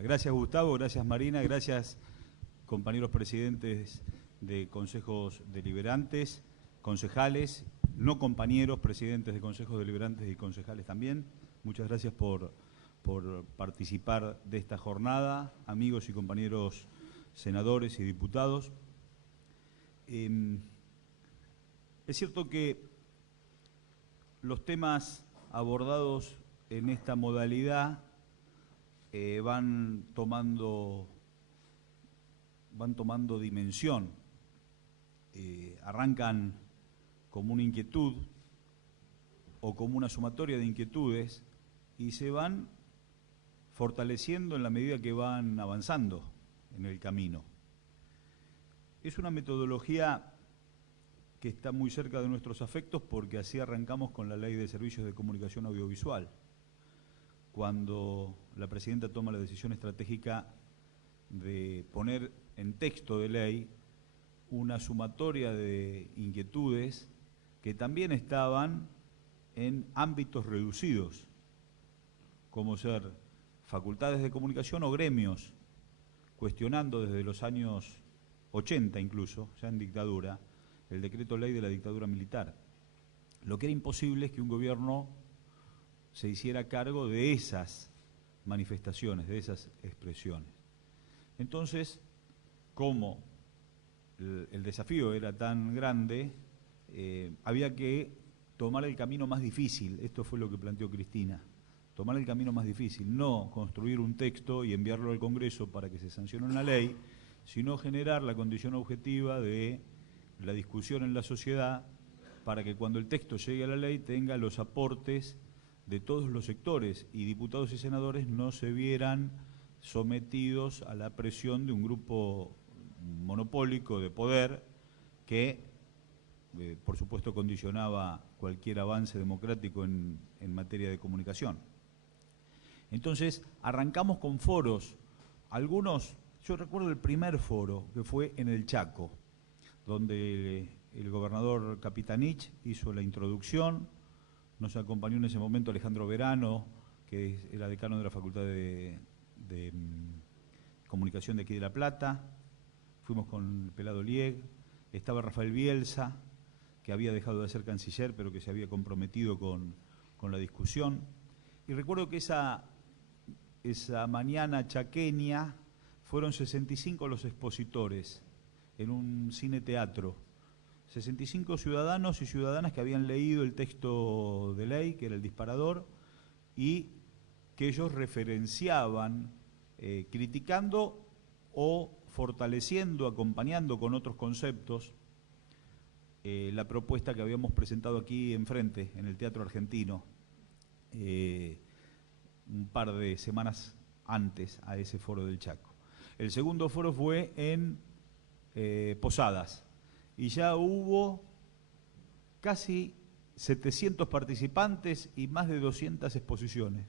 Nada. Gracias Gustavo, gracias Marina, gracias compañeros presidentes de consejos deliberantes, concejales, no compañeros presidentes de consejos deliberantes y concejales también. Muchas gracias por participar de esta jornada, amigos y compañeros senadores y diputados. Es cierto que los temas abordados en esta modalidad van tomando dimensión, arrancan como una inquietud o como una sumatoria de inquietudes y se van fortaleciendo en la medida que van avanzando en el camino. Es una metodología que está muy cerca de nuestros afectos porque así arrancamos con la Ley de Servicios de Comunicación Audiovisual. Cuando la Presidenta toma la decisión estratégica de poner en texto de ley una sumatoria de inquietudes que también estaban en ámbitos reducidos, como ser facultades de comunicación o gremios, cuestionando desde los años 80 incluso, ya en dictadura, el decreto ley de la dictadura militar. Lo que era imposible es que un gobierno se hiciera cargo de esas manifestaciones, de esas expresiones. Entonces, como el desafío era tan grande, había que tomar el camino más difícil. Esto fue lo que planteó Cristina. Tomar el camino más difícil, no construir un texto y enviarlo al Congreso para que se sancione una ley, sino generar la condición objetiva de la discusión en la sociedad para que cuando el texto llegue a la ley tenga los aportes de todos los sectores y diputados y senadores no se vieran sometidos a la presión de un grupo monopólico de poder que, por supuesto, condicionaba cualquier avance democrático en materia de comunicación. Entonces, arrancamos con foros. Algunos, yo recuerdo el primer foro, que fue en el Chaco, donde el gobernador Capitanich hizo la introducción. Nos acompañó en ese momento Alejandro Verano, que era decano de la Facultad de Comunicación de aquí de La Plata. Fuimos con el Pelado Lieg. Estaba Rafael Bielsa, que había dejado de ser canciller, pero que se había comprometido con la discusión. Y recuerdo que esa mañana chaqueña fueron 65 los expositores en un cine-teatro. 65 ciudadanos y ciudadanas que habían leído el texto de ley, que era el disparador, y que ellos referenciaban, criticando o fortaleciendo, acompañando con otros conceptos, la propuesta que habíamos presentado aquí enfrente, en el Teatro Argentino, un par de semanas antes a ese foro del Chaco. El segundo foro fue en Posadas, y ya hubo casi 700 participantes y más de 200 exposiciones.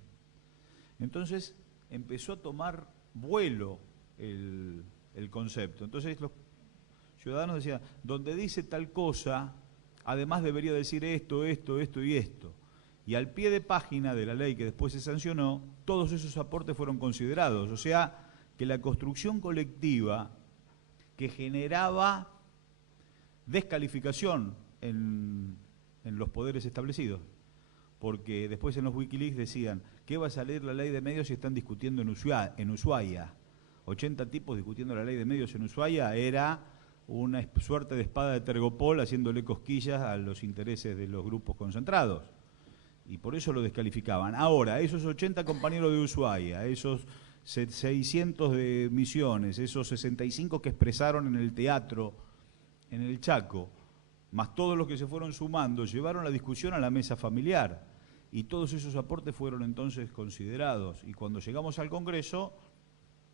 Entonces empezó a tomar vuelo el concepto. Entonces los ciudadanos decían, donde dice tal cosa, además debería decir esto, esto, esto y esto. Y al pie de página de la ley que después se sancionó, todos esos aportes fueron considerados. O sea, que la construcción colectiva que generaba descalificación en los poderes establecidos, porque después en los Wikileaks decían, ¿qué va a salir la ley de medios si están discutiendo en Ushuaia? 80 tipos discutiendo la ley de medios en Ushuaia era una suerte de espada de Tergopol haciéndole cosquillas a los intereses de los grupos concentrados. Y por eso lo descalificaban. Ahora, esos 80 compañeros de Ushuaia, esos 600 de Misiones, esos 65 que expresaron en el teatro, en el Chaco, más todos los que se fueron sumando, llevaron la discusión a la mesa familiar. Y todos esos aportes fueron entonces considerados. Y cuando llegamos al Congreso,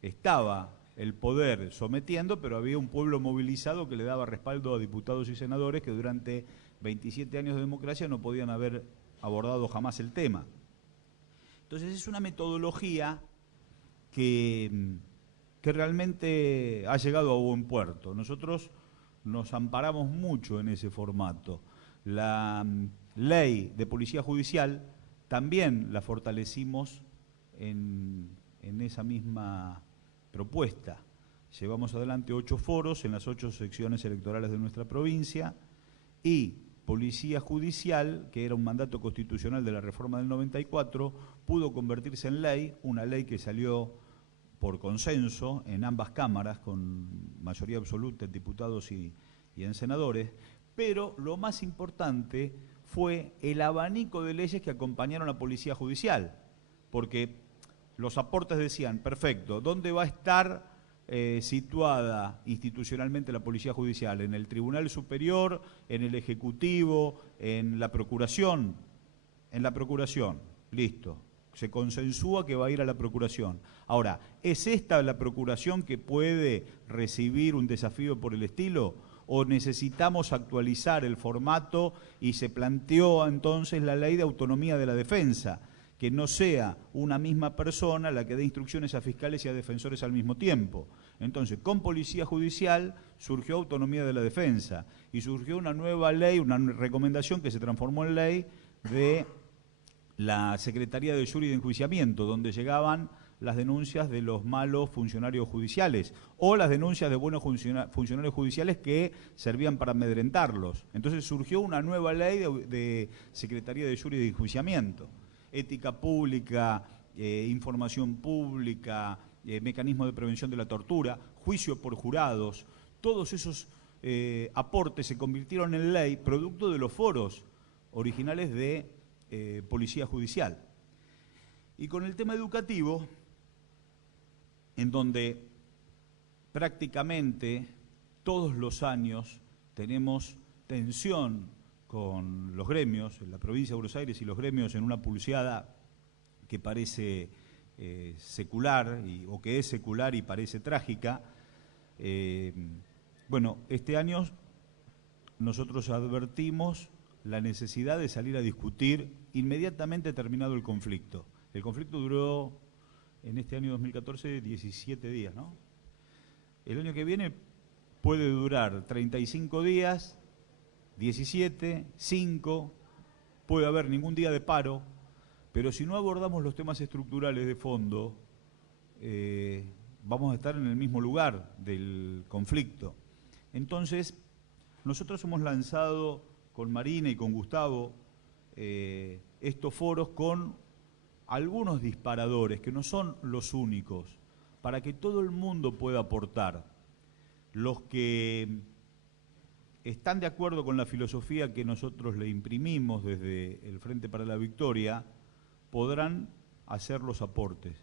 estaba el poder sometiendo, pero había un pueblo movilizado que le daba respaldo a diputados y senadores que durante 27 años de democracia no podían haber abordado jamás el tema. Entonces es una metodología que realmente ha llegado a buen puerto. Nosotros nos amparamos mucho en ese formato. La ley de policía judicial también la fortalecimos en en esa misma propuesta. Llevamos adelante 8 foros en las 8 secciones electorales de nuestra provincia y Policía Judicial, que era un mandato constitucional de la reforma del 94, pudo convertirse en ley, una ley que salió por consenso en ambas cámaras, con mayoría absoluta en diputados y en senadores, pero lo más importante fue el abanico de leyes que acompañaron a la Policía Judicial, porque los aportes decían, perfecto, ¿dónde va a estar situada institucionalmente la Policía Judicial? ¿En el Tribunal Superior, en el Ejecutivo, en la Procuración? En la Procuración, listo. Se consensúa que va a ir a la Procuración. Ahora, ¿es esta la Procuración que puede recibir un desafío por el estilo? ¿O necesitamos actualizar el formato y se planteó entonces la ley de autonomía de la defensa? Que no sea una misma persona la que dé instrucciones a fiscales y a defensores al mismo tiempo. Entonces, con Policía Judicial surgió autonomía de la defensa y surgió una nueva ley, una recomendación que se transformó en ley de la Secretaría de Jury y de Enjuiciamiento, donde llegaban las denuncias de los malos funcionarios judiciales o las denuncias de buenos funcionarios judiciales que servían para amedrentarlos. Entonces surgió una nueva ley de Secretaría de Jury y de Enjuiciamiento. Ética pública, información pública, mecanismo de prevención de la tortura, juicio por jurados, todos esos aportes se convirtieron en ley producto de los foros originales de Policía Judicial. Y con el tema educativo, en donde prácticamente todos los años tenemos tensión con los gremios, en la provincia de Buenos Aires y los gremios en una pulseada que parece secular, o que es secular y parece trágica. Bueno, este año nosotros advertimos la necesidad de salir a discutir inmediatamente terminado el conflicto. El conflicto duró en este año 2014 17 días, ¿no? El año que viene puede durar 35 días, 17, 5, puede haber ningún día de paro, pero si no abordamos los temas estructurales de fondo, vamos a estar en el mismo lugar del conflicto. Entonces, nosotros hemos lanzado con Marina y con Gustavo estos foros con algunos disparadores, que no son los únicos, para que todo el mundo pueda aportar. Los que están de acuerdo con la filosofía que nosotros le imprimimos desde el Frente para la Victoria podrán hacer los aportes.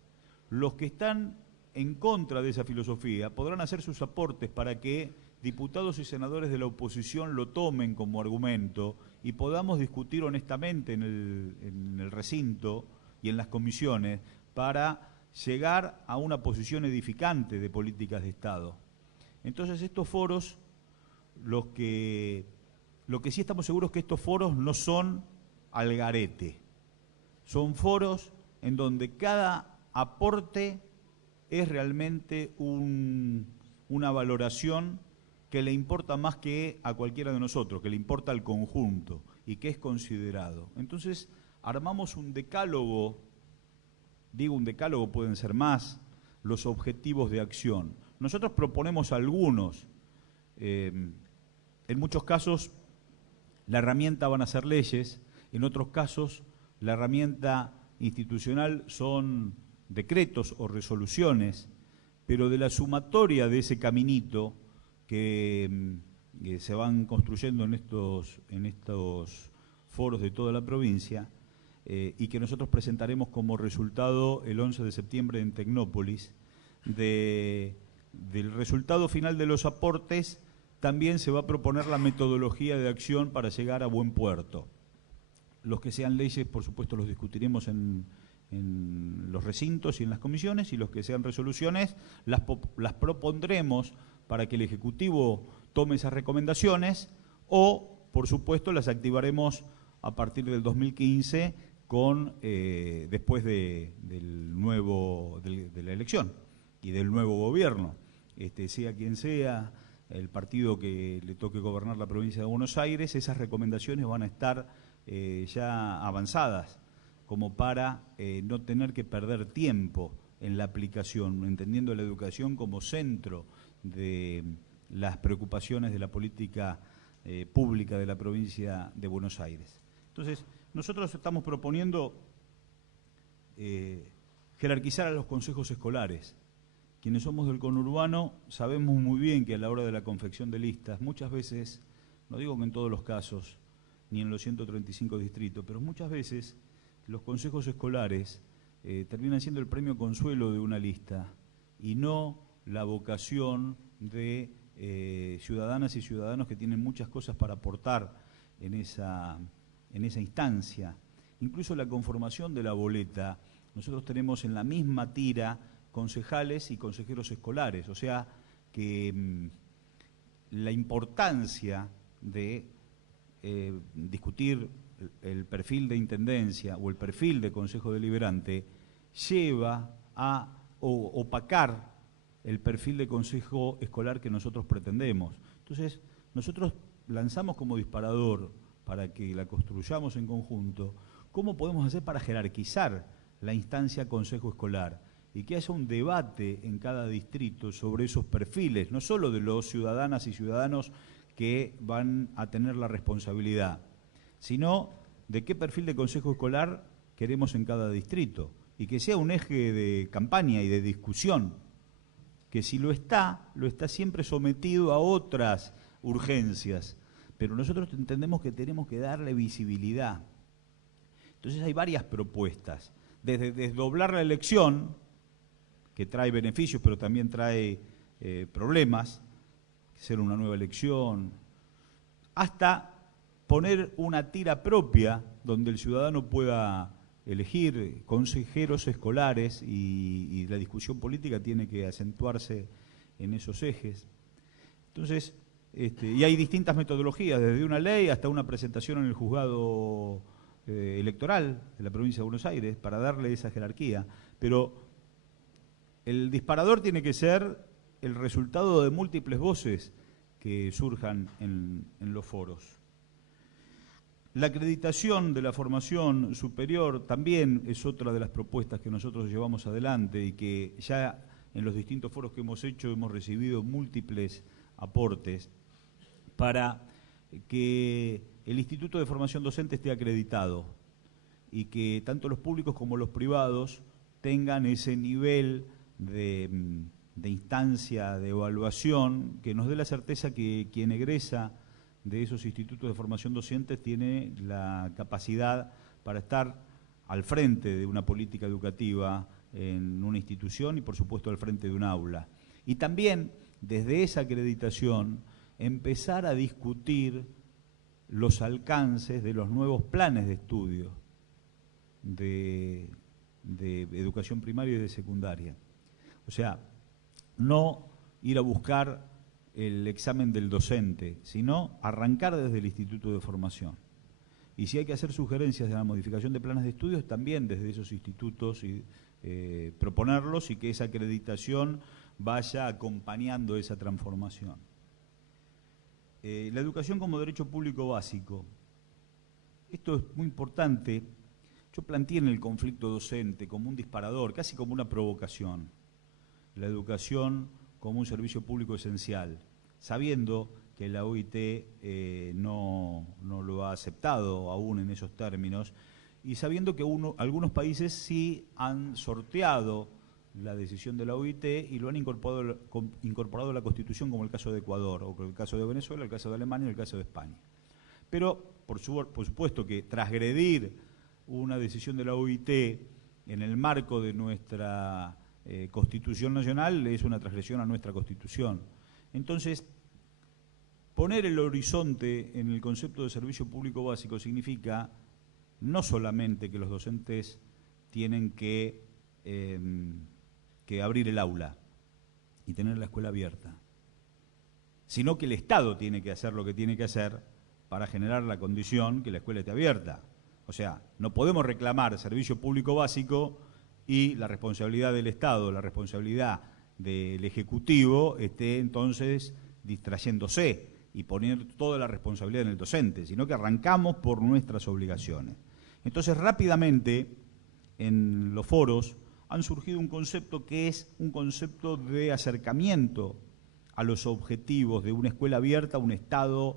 Los que están en contra de esa filosofía podrán hacer sus aportes para que diputados y senadores de la oposición lo tomen como argumento y podamos discutir honestamente en el recinto y en las comisiones para llegar a una posición edificante de políticas de Estado. Entonces estos foros, lo que sí estamos seguros es que estos foros no son al garete. Son foros en donde cada aporte es realmente una valoración que le importa más que a cualquiera de nosotros, que le importa al conjunto y que es considerado. Entonces armamos un decálogo, digo un decálogo, pueden ser más, los objetivos de acción. Nosotros proponemos algunos. En muchos casos la herramienta van a ser leyes, en otros casos la herramienta institucional son decretos o resoluciones, pero de la sumatoria de ese caminito que se van construyendo en estos foros de toda la provincia y que nosotros presentaremos como resultado el 11 de septiembre en Tecnópolis, del resultado final de los aportes también se va a proponer la metodología de acción para llegar a buen puerto. Los que sean leyes, por supuesto, los discutiremos en los recintos y en las comisiones, y los que sean resoluciones las propondremos para que el Ejecutivo tome esas recomendaciones o, por supuesto, las activaremos a partir del 2015 después de la elección y del nuevo gobierno, sea quien sea el partido que le toque gobernar la provincia de Buenos Aires. Esas recomendaciones van a estar ya avanzadas como para no tener que perder tiempo en la aplicación, entendiendo la educación como centro de las preocupaciones de la política pública de la provincia de Buenos Aires. Entonces, nosotros estamos proponiendo jerarquizar a los consejos escolares. Quienes somos del conurbano sabemos muy bien que a la hora de la confección de listas, muchas veces, no digo que en todos los casos, ni en los 135 distritos, pero muchas veces los consejos escolares terminan siendo el premio consuelo de una lista y no la vocación de ciudadanas y ciudadanos que tienen muchas cosas para aportar en esa instancia. Incluso la conformación de la boleta, nosotros tenemos en la misma tira concejales y consejeros escolares, o sea que la importancia de discutir el perfil de intendencia o el perfil de consejo deliberante lleva a opacar el perfil de consejo escolar que nosotros pretendemos. Entonces, nosotros lanzamos como disparador, para que la construyamos en conjunto, cómo podemos hacer para jerarquizar la instancia consejo escolar y que haya un debate en cada distrito sobre esos perfiles, no solo de los ciudadanas y ciudadanos que van a tener la responsabilidad, sino de qué perfil de consejo escolar queremos en cada distrito y que sea un eje de campaña y de discusión, que si lo está siempre sometido a otras urgencias, pero nosotros entendemos que tenemos que darle visibilidad. Entonces hay varias propuestas, desde desdoblar la elección, que trae beneficios, pero también trae problemas, hacer una nueva elección, hasta poner una tira propia donde el ciudadano pueda elegir consejeros escolares y la discusión política tiene que acentuarse en esos ejes. Entonces, y hay distintas metodologías, desde una ley hasta una presentación en el juzgado electoral de la provincia de Buenos Aires, para darle esa jerarquía, pero el disparador tiene que ser el resultado de múltiples voces que surjan en los foros. La acreditación de la formación superior también es otra de las propuestas que nosotros llevamos adelante y que ya en los distintos foros que hemos hecho hemos recibido múltiples aportes para que el Instituto de Formación Docente esté acreditado y que tanto los públicos como los privados tengan ese nivel de instancia de evaluación que nos dé la certeza que quien egresa de esos institutos de formación docente tiene la capacidad para estar al frente de una política educativa en una institución y por supuesto al frente de un aula. Y también desde esa acreditación empezar a discutir los alcances de los nuevos planes de estudio de educación primaria y de secundaria. O sea, no ir a buscar el examen del docente, sino arrancar desde el Instituto de Formación. Y si hay que hacer sugerencias de la modificación de planes de estudios, también desde esos institutos proponerlos y que esa acreditación vaya acompañando esa transformación. La educación como derecho público básico. Esto es muy importante. Yo planteé en el conflicto docente como un disparador, casi como una provocación. La educación como un servicio público esencial, sabiendo que la OIT no lo ha aceptado aún en esos términos, y sabiendo que algunos países sí han sorteado la decisión de la OIT y lo han incorporado a la Constitución, como el caso de Ecuador, o el caso de Venezuela, el caso de Alemania y el caso de España. Pero, por supuesto que transgredir una decisión de la OIT en el marco de nuestra Constitución Nacional es una transgresión a nuestra Constitución. Entonces, poner el horizonte en el concepto de servicio público básico significa no solamente que los docentes tienen que abrir el aula y tener la escuela abierta, sino que el Estado tiene que hacer lo que tiene que hacer para generar la condición que la escuela esté abierta. O sea, no podemos reclamar servicio público básico y la responsabilidad del Estado, la responsabilidad del Ejecutivo esté entonces distrayéndose y poner toda la responsabilidad en el docente, sino que arrancamos por nuestras obligaciones. Entonces, rápidamente, en los foros han surgido un concepto que es un concepto de acercamiento a los objetivos de una escuela abierta, un Estado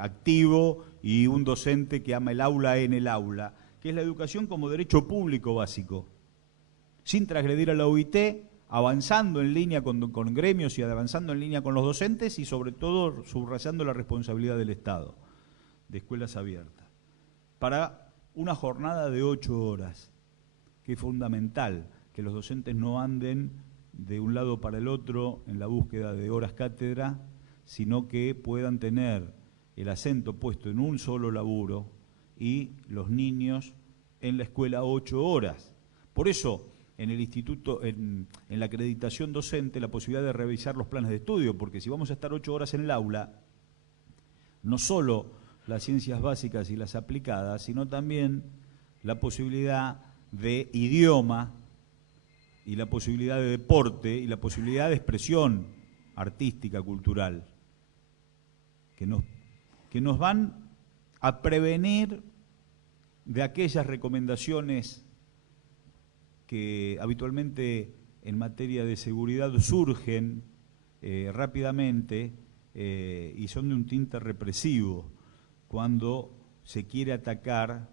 activo y un docente que ama el aula en el aula, que es la educación como derecho público básico, sin transgredir a la OIT, avanzando en línea con gremios y avanzando en línea con los docentes y sobre todo subrayando la responsabilidad del Estado de escuelas abiertas. Para una jornada de 8 horas, que es fundamental que los docentes no anden de un lado para el otro en la búsqueda de horas cátedra, sino que puedan tener el acento puesto en un solo laburo y los niños en la escuela 8 horas. Por eso, en el instituto, en la acreditación docente, la posibilidad de revisar los planes de estudio, porque si vamos a estar 8 horas en el aula, no solo las ciencias básicas y las aplicadas, sino también la posibilidad de idioma y la posibilidad de deporte y la posibilidad de expresión artística, cultural, que nos van a prevenir de aquellas recomendaciones que habitualmente en materia de seguridad surgen rápidamente y son de un tinte represivo cuando se quiere atacar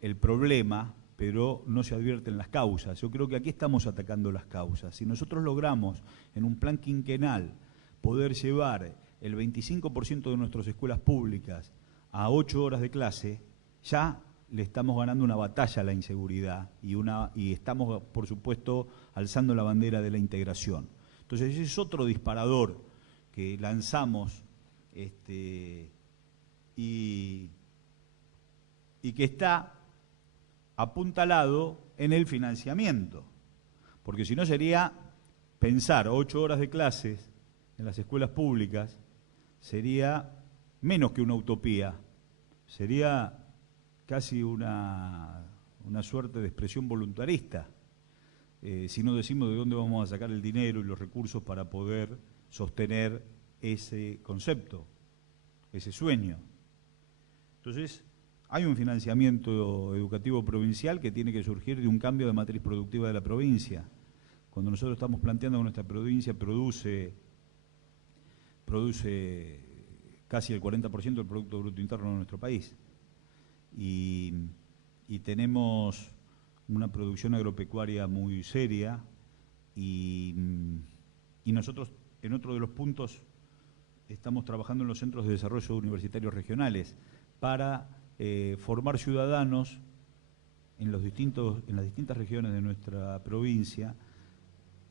el problema, pero no se advierten las causas. Yo creo que aquí estamos atacando las causas. Si nosotros logramos en un plan quinquenal poder llevar el 25% de nuestras escuelas públicas a 8 horas de clase, ya le estamos ganando una batalla a la inseguridad y estamos, por supuesto, alzando la bandera de la integración. Entonces, ese es otro disparador que lanzamos y que está apuntalado en el financiamiento, porque si no sería pensar 8 horas de clases en las escuelas públicas, sería menos que una utopía, sería casi una suerte de expresión voluntarista, si no decimos de dónde vamos a sacar el dinero y los recursos para poder sostener ese concepto, ese sueño. Entonces, hay un financiamiento educativo provincial que tiene que surgir de un cambio de matriz productiva de la provincia. Cuando nosotros estamos planteando que nuestra provincia produce casi el 40% del Producto Bruto Interno de nuestro país y tenemos una producción agropecuaria muy seria y nosotros en otro de los puntos estamos trabajando en los centros de desarrollo universitarios regionales para formar ciudadanos en las distintas regiones de nuestra provincia,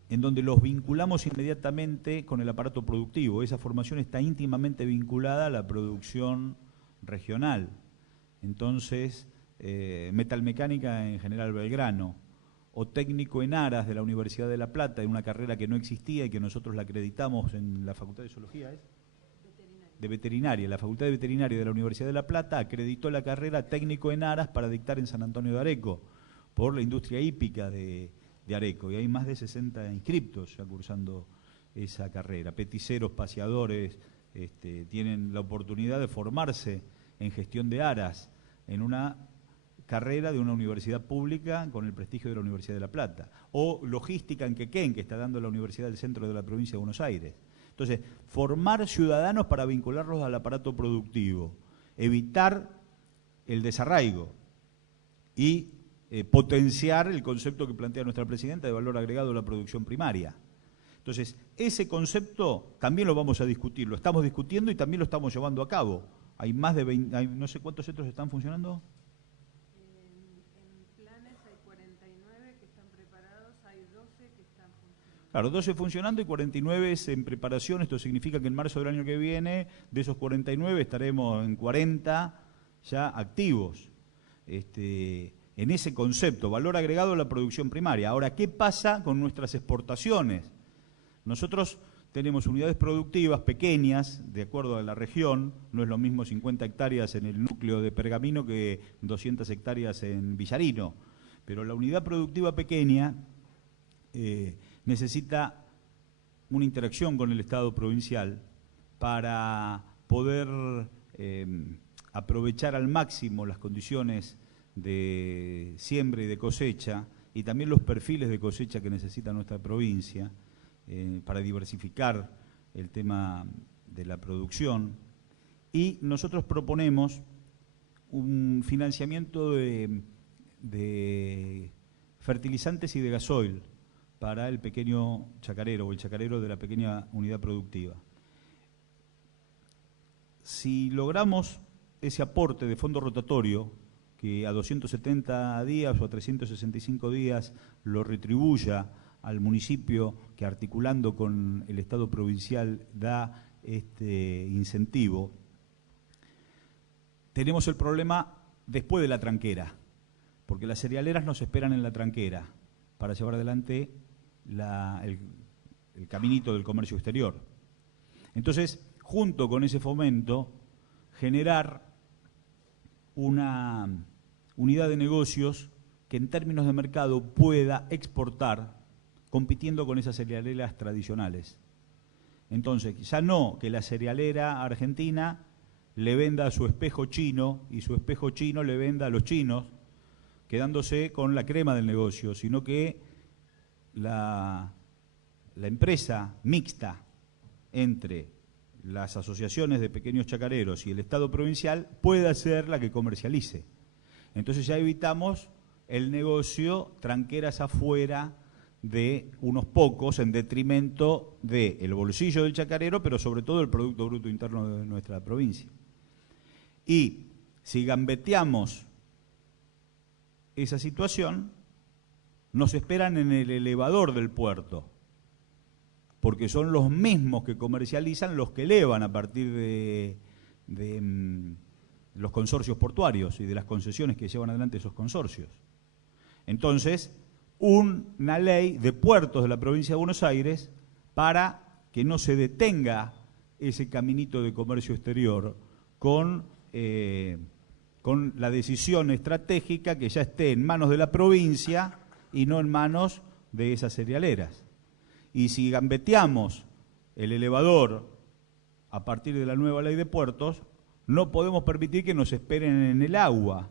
en donde los vinculamos inmediatamente con el aparato productivo. Esa formación está íntimamente vinculada a la producción regional. Entonces, metalmecánica en General Belgrano, o técnico en aras de la Universidad de La Plata, en una carrera que no existía y que nosotros la acreditamos en la Facultad de Zoología, de Veterinaria. La Facultad de Veterinaria de la Universidad de La Plata acreditó la carrera técnico en aras para dictar en San Antonio de Areco, por la industria hípica de Areco, y hay más de 60 inscriptos ya cursando esa carrera. Peticeros, paseadores, tienen la oportunidad de formarse en gestión de aras en una carrera de una universidad pública con el prestigio de la Universidad de La Plata, o logística en Quequén, que está dando la Universidad del Centro de la Provincia de Buenos Aires. Entonces, formar ciudadanos para vincularlos al aparato productivo, evitar el desarraigo y potenciar el concepto que plantea nuestra presidenta de valor agregado a la producción primaria. Entonces, ese concepto también lo vamos a discutir, lo estamos discutiendo y también lo estamos llevando a cabo. Hay más de 20, no sé cuántos centros están funcionando. En planes hay 49 que están preparados, hay 12 que están funcionando. Claro, 12 funcionando y 49 en preparación. Esto significa que en marzo del año que viene, de esos 49 estaremos en 40 ya activos. En ese concepto, valor agregado a la producción primaria. Ahora, ¿qué pasa con nuestras exportaciones? Nosotros tenemos unidades productivas pequeñas, de acuerdo a la región, no es lo mismo 50 hectáreas en el núcleo de Pergamino que 200 hectáreas en Villarino, pero la unidad productiva pequeña necesita una interacción con el Estado provincial para poder aprovechar al máximo las condiciones de siembra y de cosecha y también los perfiles de cosecha que necesita nuestra provincia para diversificar el tema de la producción. Y nosotros proponemos un financiamiento de fertilizantes y de gasoil para el pequeño chacarero o el chacarero de la pequeña unidad productiva. Si logramos ese aporte de fondo rotatorio, que a 270 días o a 365 días lo retribuya al municipio que articulando con el Estado provincial da este incentivo, tenemos el problema después de la tranquera, porque las cerealeras nos esperan en la tranquera para llevar adelante el caminito del comercio exterior. Entonces, junto con ese fomento, generar una unidad de negocios que en términos de mercado pueda exportar compitiendo con esas cerealeras tradicionales. Entonces, ya no que la cerealera argentina le venda a su espejo chino y su espejo chino le venda a los chinos, quedándose con la crema del negocio, sino que la empresa mixta entre las asociaciones de pequeños chacareros y el Estado provincial pueda ser la que comercialice. Entonces ya evitamos el negocio tranqueras afuera de unos pocos en detrimento del bolsillo del chacarero, pero sobre todo el Producto Bruto Interno de nuestra provincia. Y si gambeteamos esa situación, nos esperan en el elevador del puerto, porque son los mismos que comercializan los que elevan a partir de los consorcios portuarios y de las concesiones que llevan adelante esos consorcios. Entonces, una ley de puertos de la provincia de Buenos Aires para que no se detenga ese caminito de comercio exterior con la decisión estratégica que ya esté en manos de la provincia y no en manos de esas cerealeras. Y si gambeteamos el elevador a partir de la nueva ley de puertos, no podemos permitir que nos esperen en el agua,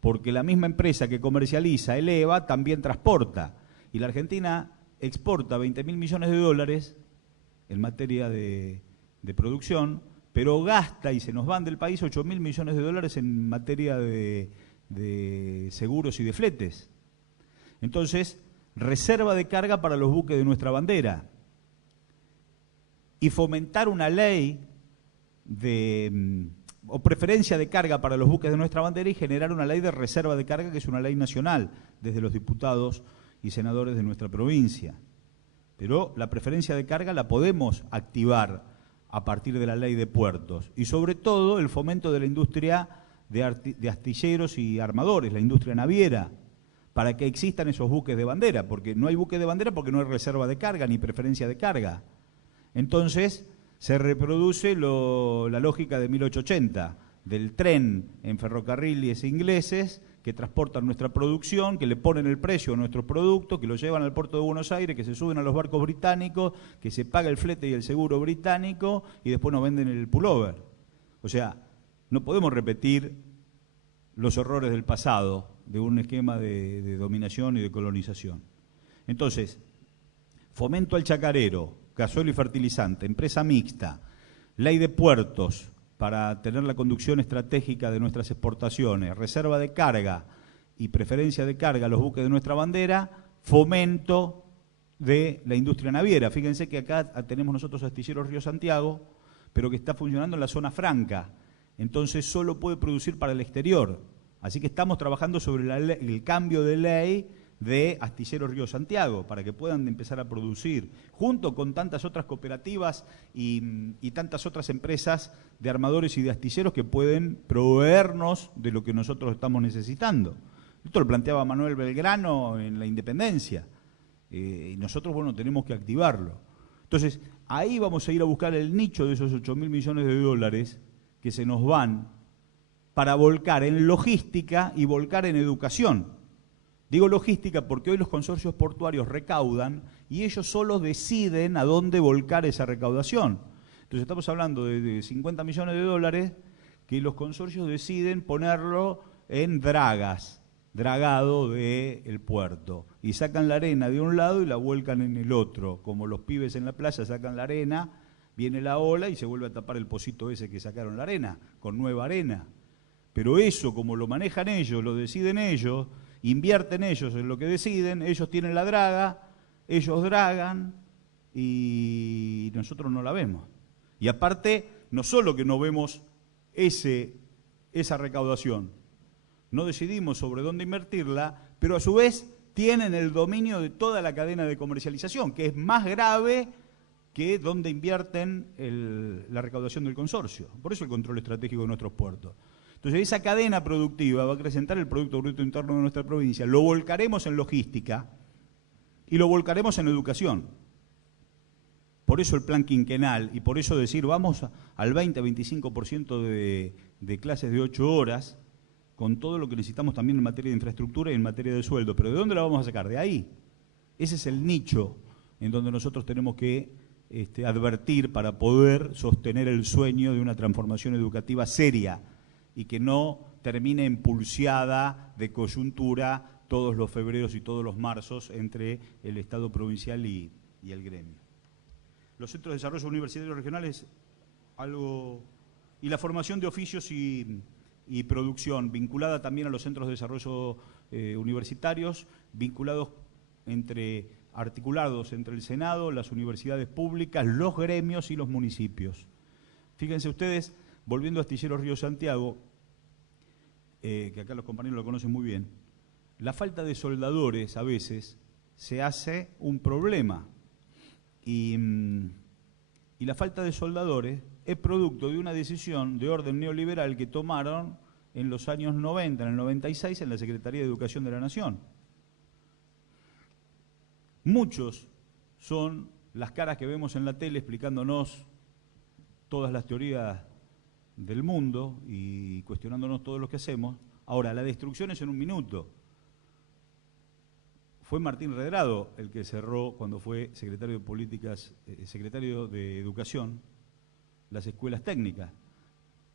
porque la misma empresa que comercializa, eleva, también transporta. Y la Argentina exporta 20.000 millones de dólares en materia de producción, pero gasta y se nos van del país 8.000 millones de dólares en materia de seguros y de fletes. Entonces, reserva de carga para los buques de nuestra bandera y fomentar una ley o preferencia de carga para los buques de nuestra bandera y generar una ley de reserva de carga que es una ley nacional desde los diputados y senadores de nuestra provincia. Pero la preferencia de carga la podemos activar a partir de la ley de puertos y sobre todo el fomento de la industria de astilleros y armadores, la industria naviera, para que existan esos buques de bandera, porque no hay buques de bandera porque no hay reserva de carga ni preferencia de carga. Entonces se reproduce la lógica de 1880, del tren en ferrocarriles ingleses que transportan nuestra producción, que le ponen el precio a nuestros productos, que lo llevan al puerto de Buenos Aires, que se suben a los barcos británicos, que se paga el flete y el seguro británico y después nos venden el pullover. O sea, no podemos repetir los errores del pasado de un esquema de dominación y de colonización. Entonces, fomento al chacarero, gasoil y fertilizante, empresa mixta, ley de puertos para tener la conducción estratégica de nuestras exportaciones, reserva de carga y preferencia de carga a los buques de nuestra bandera, fomento de la industria naviera. Fíjense que acá tenemos nosotros Astilleros Río Santiago, pero que está funcionando en la zona franca, entonces solo puede producir para el exterior. Así que estamos trabajando sobre el cambio de ley de Astilleros Río Santiago, para que puedan empezar a producir, junto con tantas otras cooperativas y tantas otras empresas de armadores y de astilleros que pueden proveernos de lo que nosotros estamos necesitando. Esto lo planteaba Manuel Belgrano en la Independencia, y nosotros, bueno, tenemos que activarlo. Entonces, ahí vamos a ir a buscar el nicho de esos 8.000 millones de dólares que se nos van para volcar en logística y volcar en educación. Digo logística porque hoy los consorcios portuarios recaudan y ellos solo deciden a dónde volcar esa recaudación. Entonces estamos hablando de 50 millones de dólares que los consorcios deciden ponerlo en dragas, dragado del puerto. Y sacan la arena de un lado y la vuelcan en el otro. Como los pibes en la playa sacan la arena, viene la ola y se vuelve a tapar el pocito ese que sacaron la arena, con nueva arena. Pero eso, como lo manejan ellos, lo deciden ellos, invierten ellos en lo que deciden, ellos tienen la draga, ellos dragan y nosotros no la vemos. Y aparte, no solo que no vemos esa recaudación, no decidimos sobre dónde invertirla, pero a su vez tienen el dominio de toda la cadena de comercialización, que es más grave que dónde invierten la recaudación del consorcio. Por eso el control estratégico de nuestros puertos. Entonces, esa cadena productiva va a acrecentar el Producto Bruto Interno de nuestra provincia. Lo volcaremos en logística y lo volcaremos en educación. Por eso el plan quinquenal y por eso decir vamos al 20-25% de clases de 8 horas, con todo lo que necesitamos también en materia de infraestructura y en materia de sueldo. ¿Pero de dónde la vamos a sacar? De ahí. Ese es el nicho en donde nosotros tenemos que advertir para poder sostener el sueño de una transformación educativa seria y que no termine impulsada de coyuntura todos los febreros y todos los marzos entre el Estado provincial y el gremio. Los centros de desarrollo universitarios regionales, y la formación de oficios y producción, vinculada también a los centros de desarrollo universitarios, articulados entre el Senado, las universidades públicas, los gremios y los municipios. Fíjense ustedes, volviendo a Astilleros Río Santiago, que acá los compañeros lo conocen muy bien, la falta de soldadores a veces se hace un problema. Y la falta de soldadores es producto de una decisión de orden neoliberal que tomaron en los años 90, en el 96, en la Secretaría de Educación de la Nación. Muchos son las caras que vemos en la tele explicándonos todas las teorías del mundo y cuestionándonos todo lo que hacemos. Ahora, la destrucción es en un minuto. Fue Martín Redrado el que cerró, cuando fue secretario de Políticas, secretario de Educación, las escuelas técnicas.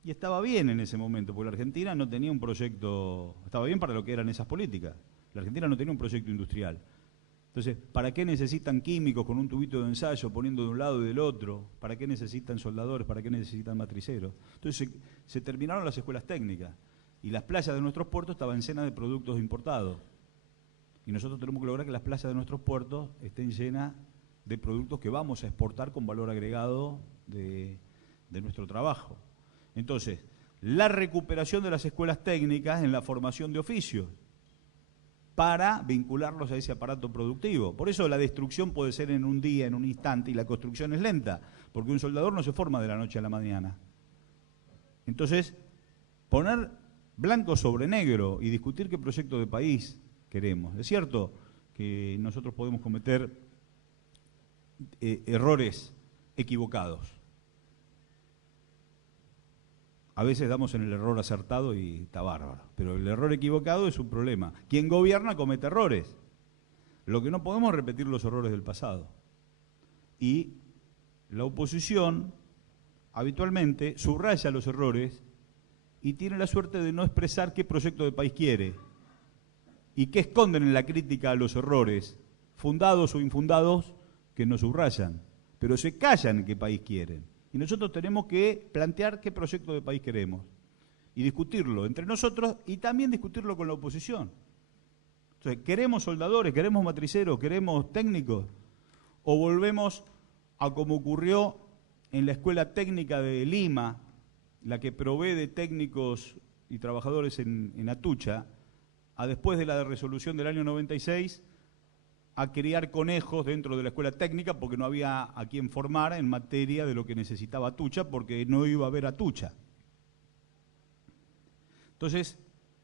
Y estaba bien en ese momento, porque la Argentina no tenía un proyecto, estaba bien para lo que eran esas políticas. La Argentina no tenía un proyecto industrial. Entonces, ¿para qué necesitan químicos con un tubito de ensayo poniendo de un lado y del otro? ¿Para qué necesitan soldadores? ¿Para qué necesitan matriceros? Entonces se terminaron las escuelas técnicas y las playas de nuestros puertos estaban llenas de productos importados. Y nosotros tenemos que lograr que las playas de nuestros puertos estén llenas de productos que vamos a exportar con valor agregado de nuestro trabajo. Entonces, la recuperación de las escuelas técnicas en la formación de oficios para vincularlos a ese aparato productivo. Por eso la destrucción puede ser en un día, en un instante, y la construcción es lenta, porque un soldador no se forma de la noche a la mañana. Entonces, poner blanco sobre negro y discutir qué proyecto de país queremos. Es cierto que nosotros podemos cometer errores equivocados. A veces damos en el error acertado y está bárbaro, pero el error equivocado es un problema. Quien gobierna comete errores. Lo que no podemos es repetir los errores del pasado. Y la oposición habitualmente subraya los errores y tiene la suerte de no expresar qué proyecto de país quiere y qué esconden en la crítica a los errores, fundados o infundados, que nos subrayan, pero se callan qué país quieren. Y nosotros tenemos que plantear qué proyecto de país queremos y discutirlo entre nosotros y también discutirlo con la oposición. Entonces, ¿queremos soldadores, queremos matriceros, queremos técnicos? ¿O volvemos a como ocurrió en la Escuela Técnica de Lima, la que provee de técnicos y trabajadores en Atucha, a después de la resolución del año 96, a criar conejos dentro de la escuela técnica porque no había a quien formar en materia de lo que necesitaba Atucha, porque no iba a haber Atucha? Entonces,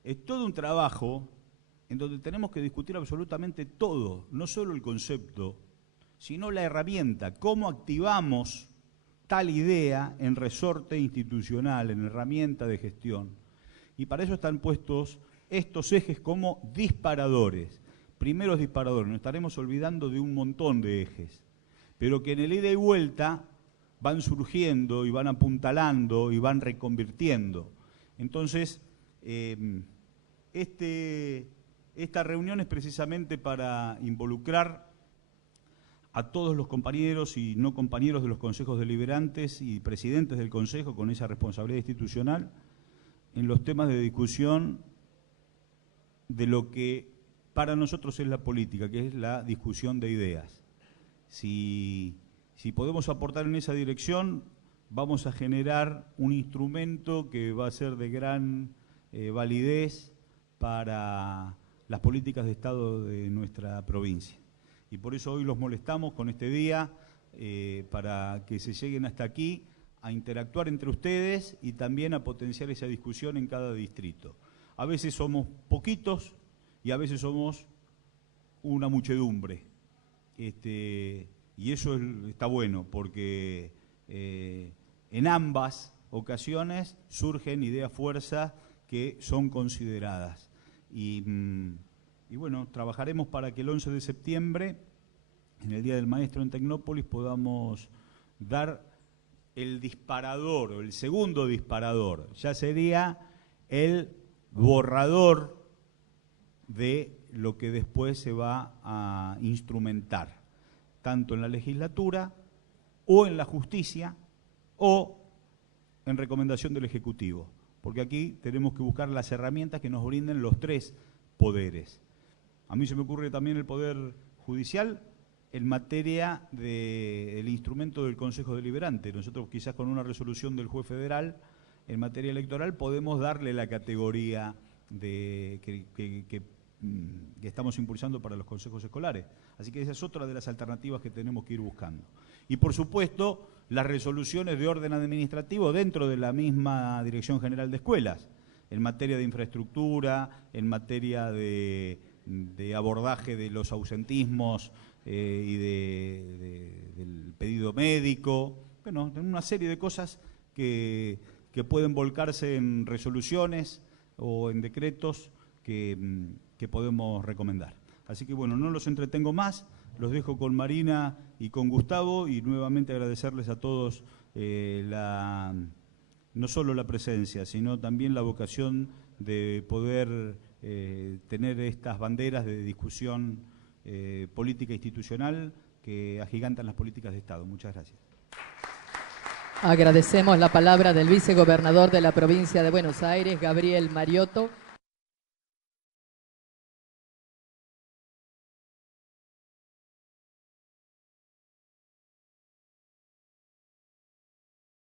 es todo un trabajo en donde tenemos que discutir absolutamente todo, no solo el concepto, sino la herramienta, cómo activamos tal idea en resorte institucional, en herramienta de gestión. Y para eso están puestos estos ejes como disparadores. Primeros disparadores, nos estaremos olvidando de un montón de ejes, pero que en el ida y vuelta van surgiendo y van apuntalando y van reconvirtiendo. Entonces, este Esta reunión es precisamente para involucrar a todos los compañeros y no compañeros de los consejos deliberantes y presidentes del consejo con esa responsabilidad institucional en los temas de discusión de lo que para nosotros es la política, que es la discusión de ideas. Si podemos aportar en esa dirección, vamos a generar un instrumento que va a ser de gran validez para las políticas de Estado de nuestra provincia. Y por eso hoy los molestamos con este día, para que se lleguen hasta aquí a interactuar entre ustedes y también a potenciar esa discusión en cada distrito. A veces somos poquitos y a veces somos una muchedumbre. Y eso está bueno porque en ambas ocasiones surgen ideas fuerza que son consideradas. Y bueno, trabajaremos para que el 11 de septiembre, en el Día del Maestro en Tecnópolis, podamos dar el disparador, o el segundo disparador. Ya sería el borrador de lo que después se va a instrumentar, tanto en la legislatura, o en la justicia, o en recomendación del Ejecutivo. Porque aquí tenemos que buscar las herramientas que nos brinden los tres poderes. A mí se me ocurre también el Poder Judicial en materia del instrumento del Consejo Deliberante. Nosotros quizás con una resolución del juez federal en materia electoral podemos darle la categoría que estamos impulsando para los consejos escolares. Así que esa es otra de las alternativas que tenemos que ir buscando. Y por supuesto, las resoluciones de orden administrativo dentro de la misma Dirección General de Escuelas, en materia de infraestructura, en materia de abordaje de los ausentismos y del pedido médico, bueno, en una serie de cosas que pueden volcarse en resoluciones o en decretos que podemos recomendar. Así que bueno, no los entretengo más, los dejo con Marina y con Gustavo y nuevamente agradecerles a todos no solo la presencia, sino también la vocación de poder tener estas banderas de discusión política institucional que agigantan las políticas de Estado. Muchas gracias. Agradecemos la palabra del vicegobernador de la provincia de Buenos Aires, Gabriel Mariotto.